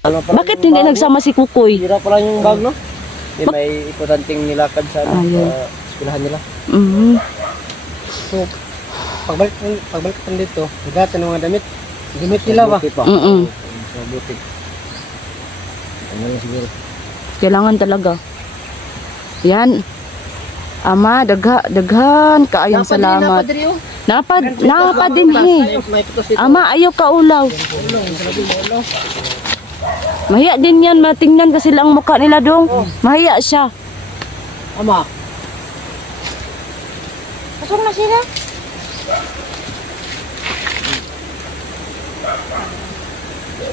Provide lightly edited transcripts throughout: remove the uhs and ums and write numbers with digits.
Bakit hindi nagsama si Kukoy? Hira pa lang yung bag, no? May importanteng nilakad sa eskwelahan nila. So, pagbalik dito, higatan ng mga damit. Damit nila ba? Sa butik. Ano na siguro? Kailangan talaga. Yan. Ama, daghan kaayong salamat. Napad din Ama, ayaw ka ulaw. Mahiya din yan, matingnan kasi lang mukha nila dong. Mahiya siya. Ama. Pasok na sila.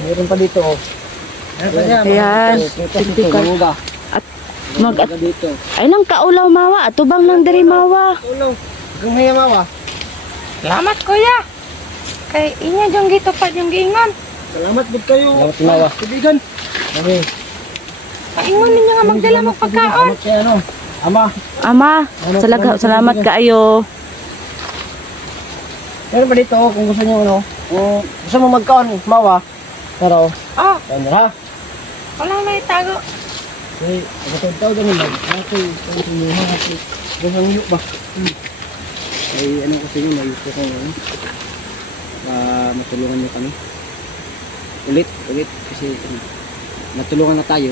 Meron pa dito, oh. Ayan. At ay lang kaulaw mawa, atubang lang diri mawa. Ulaw. Hanggang maya mawa. Salamat kuya. Kay inya jong gito pa yung giingon. Salamat bud kayo. Salamat mawa. Kaibigan. Okay. Paingon ninyo nga magdala mo pagkaon. Ama. Salamat kaayo. Meron pa dito, kung gusto niyo ano, kung gusto mo magkaon, mawa. Pero, ano ha? Walang may tago. Okay, pagkatod daw naman. Okay, kung sinuha kasi. Gawang yuk ba? Ay, ano kasi yun, ayos ko kung ano. Matulungan niyo kami. Ulit. Kasi natulungan na tayo.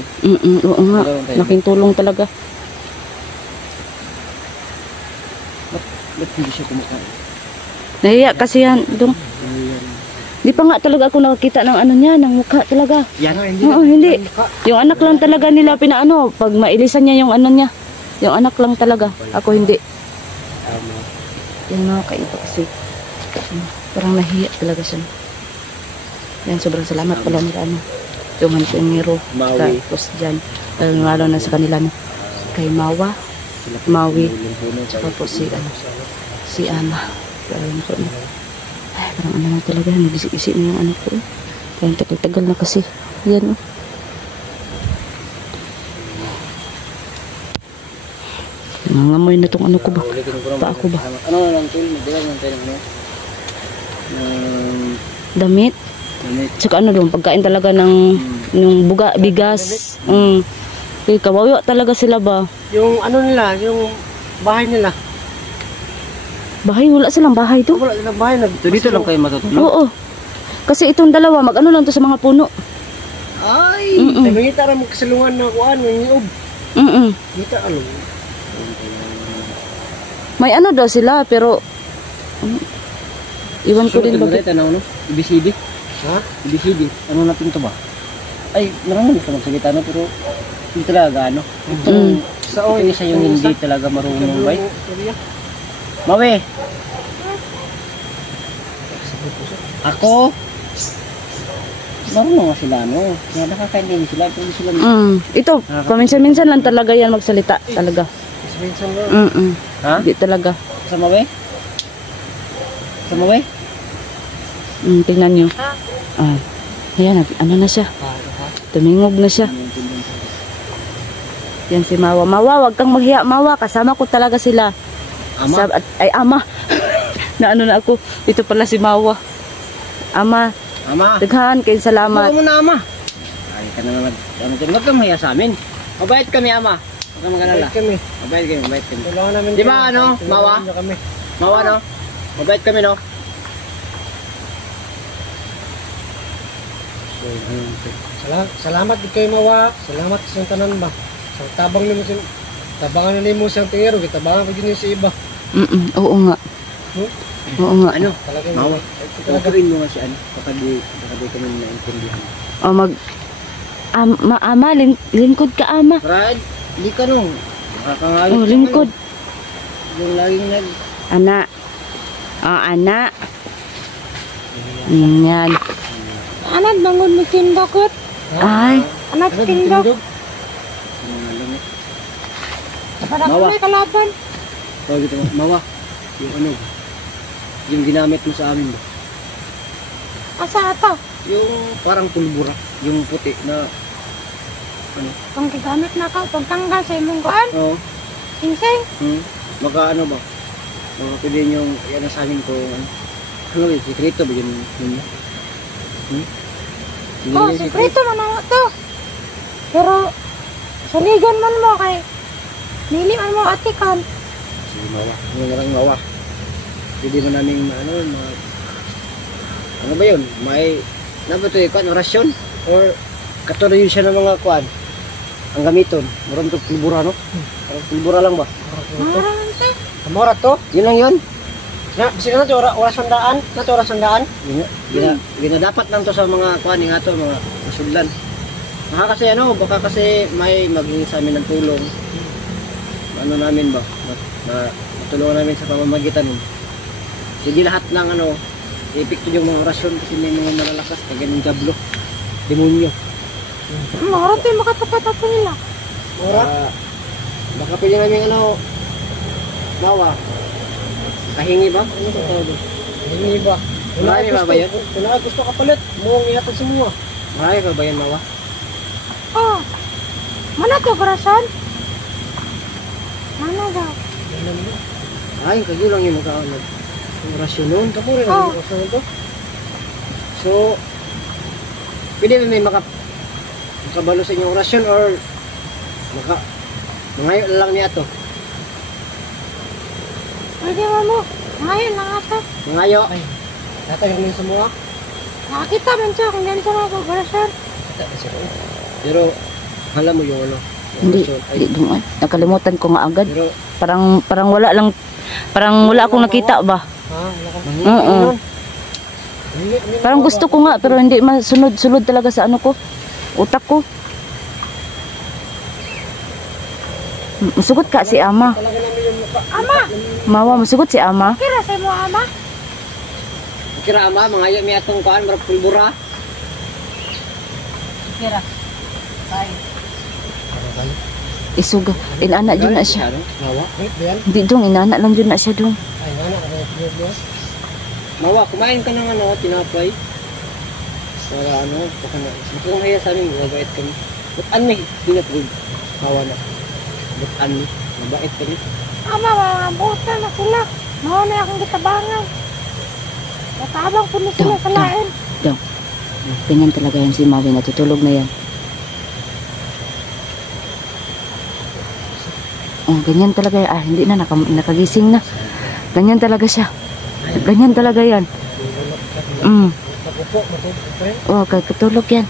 Oo nga. Laking tulong talaga. Ba't hindi siya kumakain? Nahiya kasi yan, dong. Di pa nga talaga ako nakakita ng ano niya, ng mukha talaga. Yan, hindi. Yung anak lang talaga nila pinaano, pag mailisan niya yung ano niya. Yung anak lang talaga. Ako hindi. Yan mga kaiba kasi. Parang nahiya talaga siya. Yan, sobrang salamat pala nila ano. Yung Antonero. Tapos dyan. Lalo na sa kanila no. Kay Maui. Tsaka po si Ama. Ayun po no. Ay, parang ano na talaga, nag-isip-isip na yung anak ko. Parang tagal-tagal na kasi. Yan, oh. Nangangamoy na itong ano ko ba? Pa ako ba? Ano na lang, Phil? Magbilang lang tayo ng damit? Tsaka ano doon, pagkain talaga ng buga, bigas. Kawawa talaga sila ba? Yung ano nila, yung bahay nila. Bahay? Wala silang bahay to? Wala silang bahay. Dito lang kayo matutulog? Oo. Kasi itong dalawa, mag-ano lang to sa mga puno. Ay! Mangita rin magkasalungan na kuhaan, may niyog. Kita ano? May ano daw sila, pero iwan ko din bakit. Ano? ABCD? Ha? ABCD. Ano natin to ba? Ay, marami ka magsalita na, pero hindi talaga ano. Ito isa yung hindi talaga marunong bay. Mawe! Ako? Marunong nga sila, no? Kaya nakakaintindi sila, pero sila... Ito, paminsan-minsan lang talaga yan magsalita, talaga. Paminsan lang? Ha? Hindi talaga. Sa Mawe? Sa Mawe? Tingnan nyo. Ayan, ano na siya. Tumingog na siya. Yan si Mawa. Mawa, wag kang maghiya, Mawa. Kasama ko talaga sila. Ama? Ama. Na ano na ako. Ito pala si Mawa. Ama. Daghan, kayo salamat. Huwag mo na, Ama. Ay, ka naman. Huwag kang mahiya sa amin. Mabait kami, Ama. Huwag kang mag-alala. Mabait kami. Di ba, ano, Mawa? Mawa, no? Mabait kami, no? Salamat di kayo Mawa. Salamat sa tanan ba. Sa tabangan na mo siyang tingero, tabangan ko din sa iba. Oo nga. Oo nga. Ano? Mawa. Tuturin mo nga si ano, kapag di kami naintindihan. Ama, lingkod ka, Ama. Brad, di ka nung. Nakakangayot. Lingkod. Yung laging Anak. Anak. Yan. Anak, bangun mo tindog. Ay. Anak, tindog. Parang may kalaban. Oh, gitu. Mawa. Yung ano, yung ginamit mo sa amin ba? Asa ito? Yung parang pulbura, yung puti na ano? Kung gigamit na ka, pagtanggal sa imong kuan? Oo. Singsing? Maka ano ba? Maka pwede yung yan sa amin ko ano yun, sikreto ba yun? Oh, sikreto man ako to. Pero, saligan man mo kay, nili man mo atikan. Sige, mawa. Ano na lang mawa. Hindi mo namin, ano ba yun? May, ano ba ito yung orasyon? Or, katulad yun siya ng mga kuan. Ang gamiton. Maraming ito pulbura, no? Pulbura lang ba? Maraming te. Amora to? Yun lang yun. Sino na ito? Orasyon daan? Na ito orasyon daan? Ginadapat lang to sa mga kuan nga to, mga masudlan. Baka kasi baka kasi may maging sa amin ng tulong. Ano namin ba? Matulungan namin sa pamamagitan nun. Hindi lahat lang epekto yung mga orasyon kasi may mga malalakas pag ganun jablo. Demonyo. Maraming te, makatapat ako nila. Ora? Baka pwede namin bawa. Kahingi ba? Ano ba tawag? Kahingi ba? Marami ba yan? Kung gusto ka palit, mukhang ihatag sa mga. Marami ba yan, mawa? Oh, mana to kurasan? Mana daw? Ay, kayo lang yung orasyon noon. Kamu rin ang orasyon nito. So, pwede may makabalo sa inyong orasyon or mangayo lang niya to. Pwede mo. Ngayon lang ata. Mangayo. Ay, natagay mo yung sumuha. Nakakita man siya kung yan siya mga kurasan. Pero, alam mo yung Hindi, orasyon. Ay, hindi doon. Nakalimutan ko nga agad. pero, Parang wala lang, parang wala akong nakita ba? wala ka. Oo. Parang gusto ko nga pero hindi masunod-sunod talaga sa ano ko. Utak ko. Masugot ka si ama. Talaga namin yung mukha. Ama, Mawa, masugot si ama. kira sa mo ama? Kira ama, mangayo may atong kuan, marap pulbura. Kira. Bye. Isuga. Inana dyan na siya. Mawa? Yan? Hindi dong, inana lang dyan na siya dong. Ay, anak, Mawa, kumain ka ng tinapay. Para kung kaya sa amin, mabait kami. Ba't ani? Pinapagod. Mawa na. Ba't ani? Mabait kami. Ama, mga buta na sila. Mga na akong gitabangan. Natabang po na sila sa lain. Dong. Ganyan talaga yan si Maui. Natutulog na yan. Oh, ganyan talaga yan. Hindi na, nakagising na. Ganyan talaga siya. Ganyan talaga yan. Magupo, matulog. Oh, katulog yan.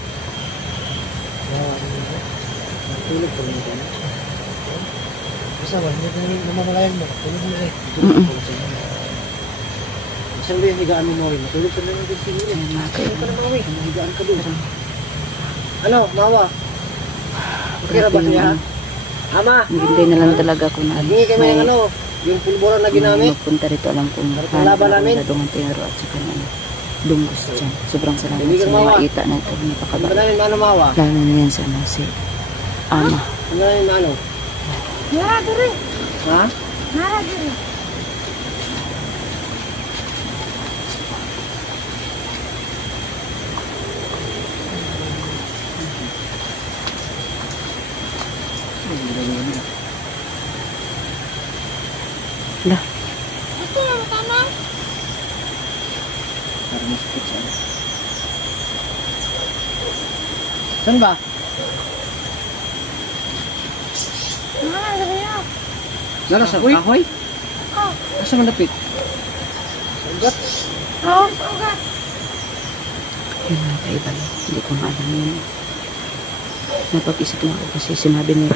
Matulog pa rin yan. Basta ba, hindi ko namamalayan mo. Tulog mo rin. Saan ba yung higaan mo rin? Matulog pa rin natin siguro. Matulog pa rin mga rin. Higaan ka doon. Ano, Mawa? Okay na ba siya? Ama! Hindi na lang talaga kung Hingi kami ng yung pulbura na ginamit. Magpunta rito, alam kong Laban namin. doon tinaro at saka na dungus dyan. Sobrang salamat Kaibigan sa Mawa. mga ita na ito. Ano Napakabait. ba namin mano, Mawa? Lalo na yan sa si ama. Ano namin mano? Nara diri. Ha? Nara diri. Lah, Gusto mo tanong? Para masakit siya. Saan ba? Nara diri na. Nara sa kahoy? Oh, Asa malapit? Sa ugat? oh, ugat. yun mga kaiban. Hindi ko nga alam yun. Napag-isip na ako kasi sinabi ni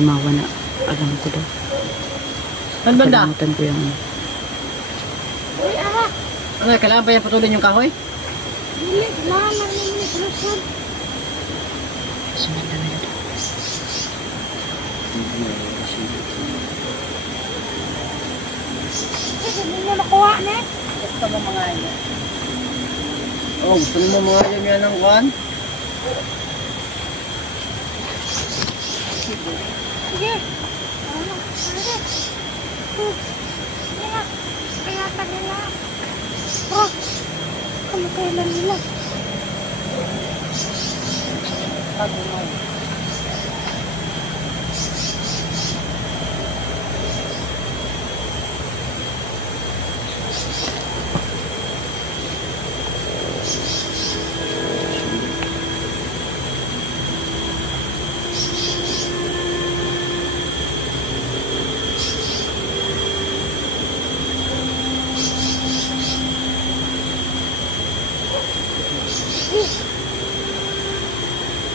Mawa na alam ko daw. Saan banda? Kalimutan ko yung Uy, ama. Ano, kailangan ba yan putulin yung kahoy? Dili, kailangan lang namin kurasan. sunod na yun. Kasi hindi nyo nakuha na. Gusto mo mga yan? Oo, gusto mo mga yan ng kuhan? Sige. Ano? Sige. Sige na. Kaya nila. Oh. Kamakailan nila.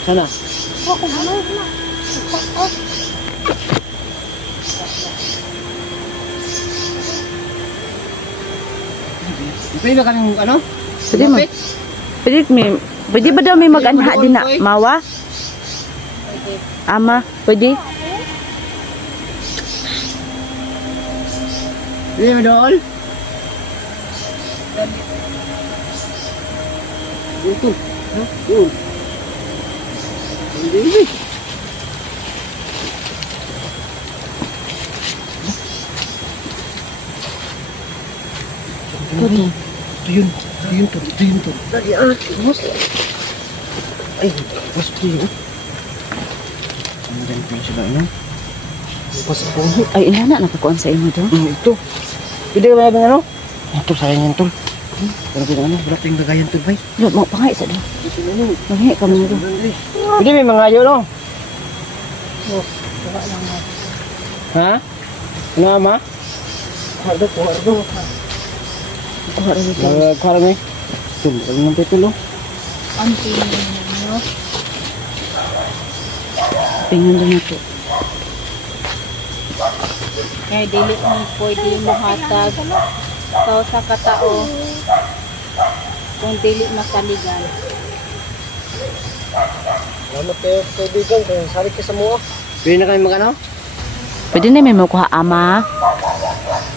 Sana. Ako buhay na. Oh. Pwede ba kaming ano? Pwede mo. Lumapit? Pwede ba daw may mag-anha din na mawa? Ama, pwede? Pwede mo doon? Ito. Ha? Doon. Hindi. Ito yun. Dali boss. Ay, boss, ito yun. Ano rin po sila, ano? Boss, ako. Ay, inana, nakakuan sa inyo doon. Ito. Pwede ba yung ano? Ito, sayang yan, tol. Pero kung ano, wala tayong lagayan, tol, bay. Lo, mo pangay sa doon. Manghi ka mo doon. Pwede may mga ayo, no? Ha? Ano, ama? Hardo. Kuha rin ito. Kuha rin eh. Tul, ano nang tulo? Anti mo. Pingan doon ito. Kaya dili mo pwede mo hatag ikaw sa katao kung dili masaligan. Salamat kayo, kaibigan. Kaya salit ka sa mua. Pwede na kami mag-ano? Pwede na may makuha, ama.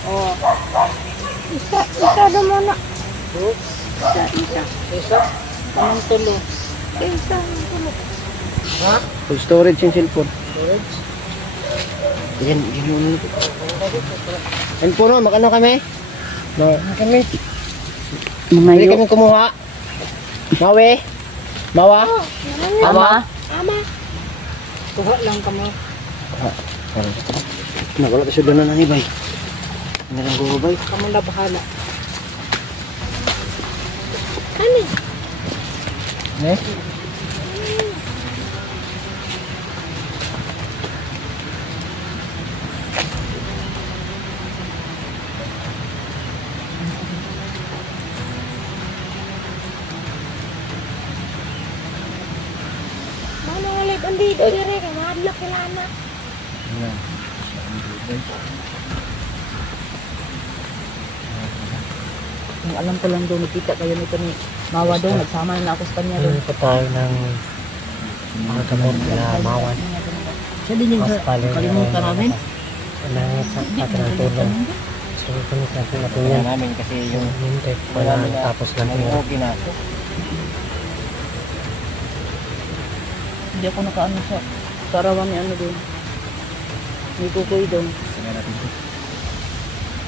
Oh. Isa do mo na. Isa? Anong tulo? Isa tulo. Ha? Full storage yung cellphone. Storage? Yan muna. Cellphone mo, mag-ano kami? Kami? Pwede Mangayo. kami kumuha. Mawe? Mawa? Ama. Ama. Kuha lang kamo. Wala ka siya doon na ibay. Hindi lang gubay. Kamo na bahala. Kani? Eh? Mana ulit andito dire kay madlak kilana. Yung alam ko lang doon, nakita kayo nito ni Mawa doon. Nagsama na ako sa kanya doon. Ito tayo ng mga gamot na mawan. Siya din yung kalimutan namin. Nangit sa ng tulong. So, kung natin natin yan namin kasi yung hintay wala tapos natin yung ginato. Hindi ako nakaano sa karawan ni ano doon. May kukoy doon.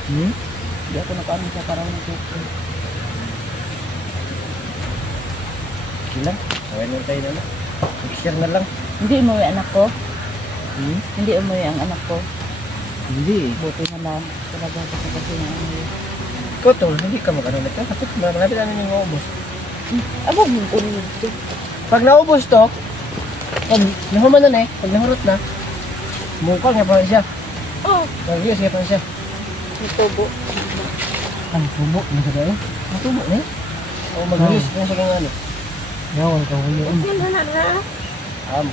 Hindi ako nakaano sa karawan ni kukoy. Sila? Kawin mo tayo na. Mixer na lang. Hindi umuwi anak ko. Hindi umuwi ang anak ko. Hindi. Buti na lang. Talaga kasi yung ano yun. Ikaw tol, hindi ka mag-ano na ito. Kapit malapit namin yung maubos. Abo, yung ulit ito. Pag naubos to, pag nahuman na pag nahurot na, mukha nga pa siya. Oh, Pag-ios nga pa siya. itubo. Ang tubo, nasa tayo? Ang tubo na eh. O mag-ios na siya kang ano. Yawan ka huli. Yan na.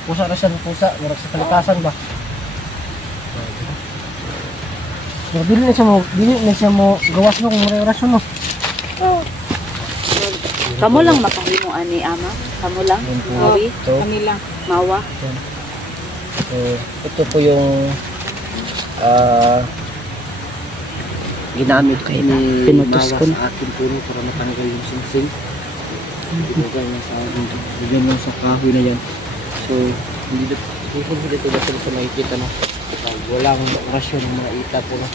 Pusa na siya, pusa. Marag sa kalikasan ba? Dili na siya mo gawas mo kung may orasyon mo. Oh, Kamu lang makahimo ani ama. Kamu lang. Mawi. Ito. kanila. Mawa. So, ito po yung ginamit kay ni Pinutos ko na. sa akin po para matanggal yung singsing. Binigay niya sa akin. Bigyan lang sa kahoy na yan. So, hindi dito ba sa makikita no? Walang orasyon ng mga ita po no?